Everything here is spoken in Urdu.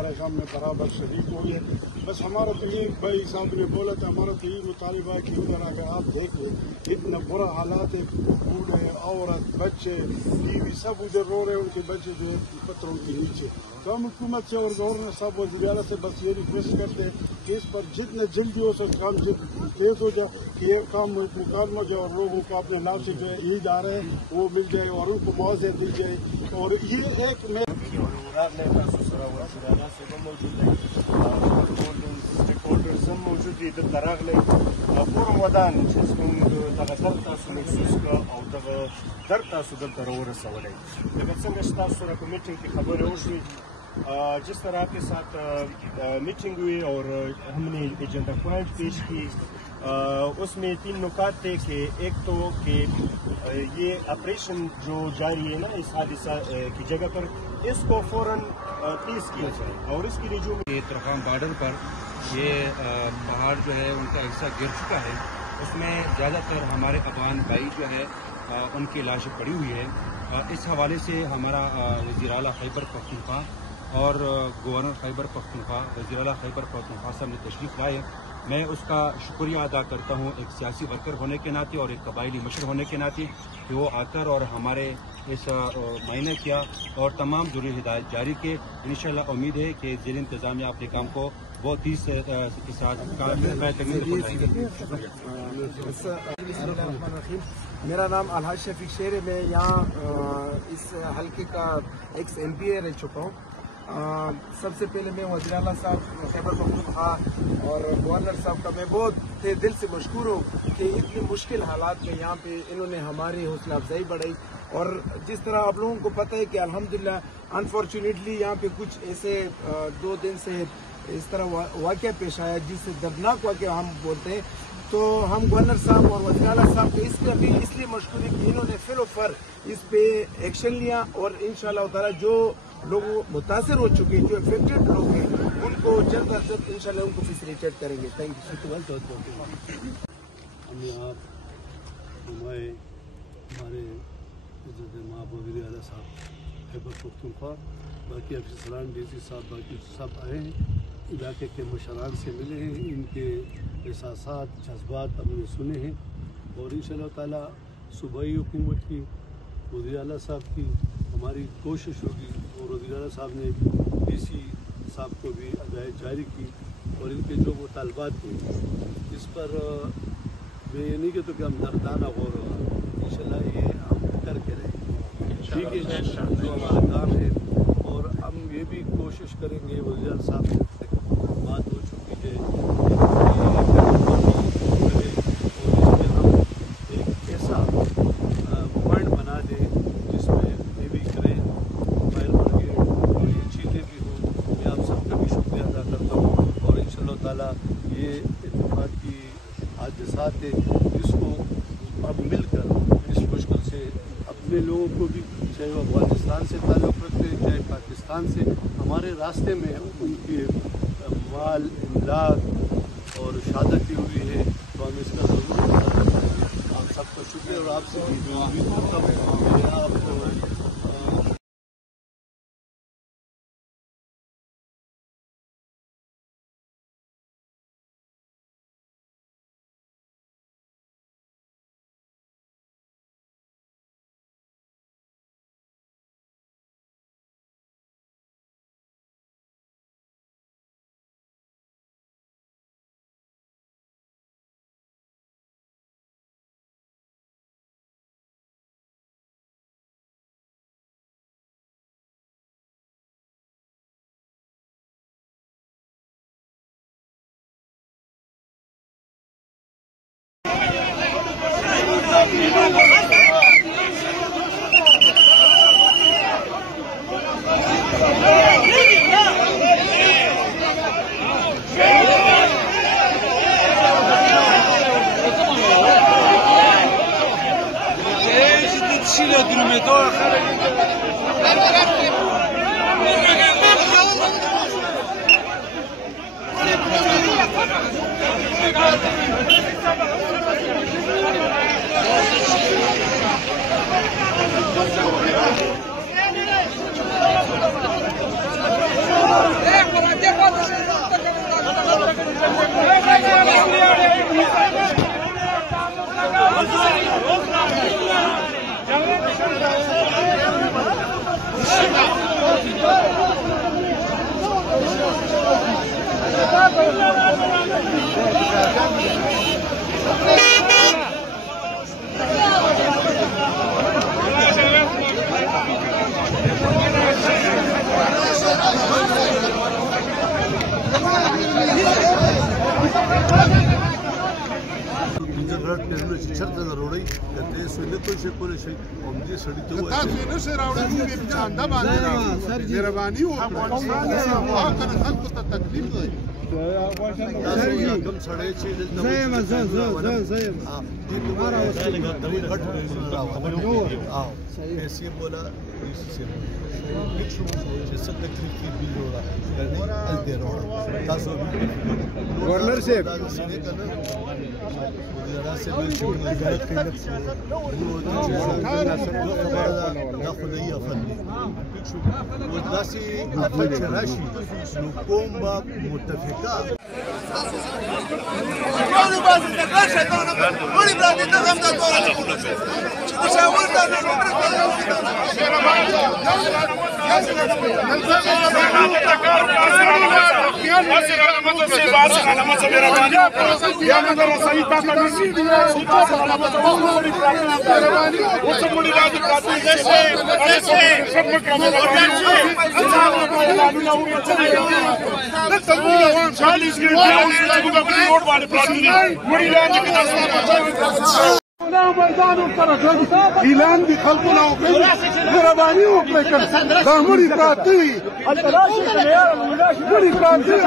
ہمارے کام میں برابر شریک ہوئے. بس ہمارا تو یہ بھائی صاحب نے بولا تھا، ہمارا تو یہ مطالبہ ہے کہ ادھر اگر آپ دیکھ لیں اتنا برا حالات ہے، بوڑھے عورت بچے بیوی سب ادھر رو رہے ہیں، ان کے بچے جو ہے پتھروں کے نیچے. تو ہم حکومت سے اور گورنر صاحب وزیر اعلیٰ سے بس یہ ریکویسٹ کرتے ہیں کہ اس پر جتنا جلدی ہو سکے کام تیز ہو جائے، کہ یہ کام مکمل ہو جائے اور لوگوں کو اپنے نام سے جو عید آ رہے ہیں وہ مل جائے اور ان کو معاوضہ دی جائے. اور یہ ایک موجود دي دلته راغلی پوره ودان چې موږ دغه درد تاسو محسوس کړه او دغه درد تاسو دلته راورسولی. لکه څنګه چې تاسو سره په میټینګ کې خبرې وشوې، جس طرح کے ساتھ میٹنگ ہوئی اور ہم نے ایجنڈا پوائنٹ پیش کی، اس میں 3 نکات تھے کہ ایک تو کہ یہ آپریشن جو جاری ہے نا اس حادثہ کی جگہ پر، اس کو فوراً تیز کیا جائے اور اس کے لیے جو ترخام بارڈر پر یہ پہاڑ جو ہے ان کا حصہ گر چکا ہے، اس میں زیادہ تر ہمارے افغان بھائی جو ہے ان کی لاشیں پڑی ہوئی ہے. اس حوالے سے ہمارا وزیر اعلیٰ خیبر پختونخوا اور گورنر خیبر پختونخوا وزیر اعلیٰ خیبر پختونخوا صاحب نے تشریف لائے. میں اس کا شکریہ ادا کرتا ہوں ایک سیاسی ورکر ہونے کے ناطے اور ایک قبائلی مشر ہونے کے ناطے کہ وہ آ کر اور ہمارے اس معائنہ کیا اور تمام ضروری ہدایت جاری کی. انشاءاللہ امید ہے کہ ضلع انتظامیہ اپنے کام کو بہت تیز کے ساتھ میرا نام الحاج شفیق شیر ہے. میں یہاں اس حلقے کا ایکس ایم پی رہ چکا ہوں. سب سے پہلے میں وزیر اعلیٰ صاحب خیبر پختونخوا اور گورنر صاحب کا میں بہت دل سے مشکور ہوں کہ اتنی مشکل حالات میں یہاں پہ انہوں نے ہماری حوصلہ افزائی بڑھائی. اور جس طرح آپ لوگوں کو پتہ ہے کہ الحمدللہ انفارچونیٹلی یہاں پہ کچھ ایسے 2 دن سے اس طرح واقعہ پیش آیا جس سے دردناک واقعہ ہم بولتے ہیں. تو ہم گورنر صاحب اور وزیر اعلیٰ صاحب کو اس پہ بھی اس لیے مشکور ہیں کہ انہوں نے فل و فر اس پہ ایکشن لیا اور انشاءاللہ تعالی جو لوگ متاثر ہو چکے ہیں، جو افیکٹڈ لوگ ہیں، ان کو جلد از جلد انشاءاللہ ان کو فیسیلیٹیٹ کریں گے. Thank you. ہمیں آپ ہمارے عزت مآب وزیر اعلیٰ صاحب خیبر پختونخوا، باقی افسران ڈی سی صاحب باقی سب آئے ہیں، علاقے کے مشران سے ملے ہیں، ان کے احساسات جذبات ہم نے سنے ہیں اور انشاءاللہ تعالیٰ صوبائی حکومت کی وزیر اعلیٰ صاحب کی ہماری کوشش ہوگی اور وزیر اعلیٰ صاحب نے ڈی سی صاحب کو بھی ہدایت جاری کی اور ان کے جو مطالبات تھے اس پر میں یہ نہیں کہتا کہ ہم دردانہ غور ہوگا، انشاءاللہ یہ ہم کر کے رہیں گے. ٹھیک ہے، جو ہمارا کام ہے اور ہم یہ بھی کوشش کریں گے. وزیر اعلیٰ صاحب سے بات ہو چکی ہے اور اس میں ہم ایک ایسا پوائنٹ بنا دیں جس میں نیوی کرین فائر بریگیڈ اور یہ چیزیں بھی ہوں. میں آپ سب کا بھی شکریہ ادا کرتا ہوں اور انشاءاللہ تعالیٰ یہ اتفاقی حادثات ہے جس کو اب مل کر اس مشکل سے اپنے لوگوں کو بھی، چاہے وہ افغانستان سے تعلق رکھتے ہیں چاہے پاکستان سے، ہمارے راستے میں ان کے مال املاک اور شہادتیں ہوئی ہے تو ہم اس کا ضرور آپ سب کا شکریہ اور آپ سے بھی امید کرتا ہوں آپ شرطه ضروري کته سونه کو شي کول شي او دې سړی ته وایي تاسو نه سره راوړئ په چاندا باندې مهرباني وکړئ کنه خلکو ته تکلیف دی تاسو کوم سړی چې دلته زه دوباره وسایل غټ ایسی بولا ایسی چې څه تکلیف دی جوړه ال دې وروړه تاسو گورنر صاحب راسه به شو نه خدای افندي وداسي افج راشي نو کوم با متفقه قالوا بعض الناس شيطان ولي بلاد النظام ده مشاور ده اعلان دي خلقنا وكذا مهرباني وكذا دامري براتي مهرباني براتي